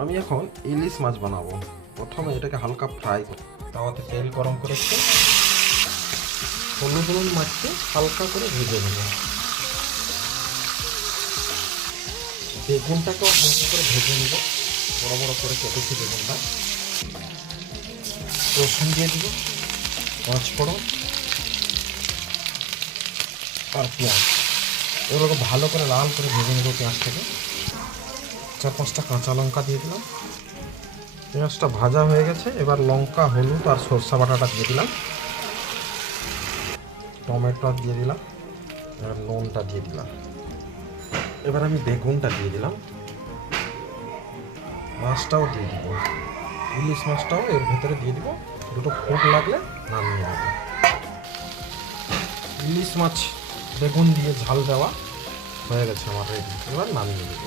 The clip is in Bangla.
আমি এখন ইলিশ মাছ বানাবো। প্রথমে এটাকে হালকা ফ্রাই করব। তাওয়াতে তেল গরম করেছি, হলুদ মাছকে হালকা করে ভেজে নেব। বেগুনটাকেও হালকা করে ভেজে নেব, বড় বড় করে কেটেছি বেগুনটা। রসুন দিয়ে দিব, পাঁচফোড়ন আর পেঁয়াজ। এগুলোকে ভালো করে লাল করে ভেজে নেব পেঁয়াজটাকে। 4-5টা কাঁচা লঙ্কা দিয়ে দিলাম। পেঁয়াজটা ভাজা হয়ে গেছে, এবার লঙ্কা, হলুদ আর সরষা বাটাটা দিয়ে দিলাম। টমেটো দিয়ে দিলাম, এবার নুনটা দিয়ে দিলাম। এবার আমি বেগুনটা দিয়ে দিলাম, মাছটাও দিয়ে দিব, ইলিশ মাছটাও এর ভেতরে দিয়ে দিব। দুটো ফুট লাগলে নামিয়ে নেব। ইলিশ মাছ বেগুন দিয়ে ঝাল দেওয়া হয়ে গেছে আমার রেডি, এবার নামিয়ে নেব।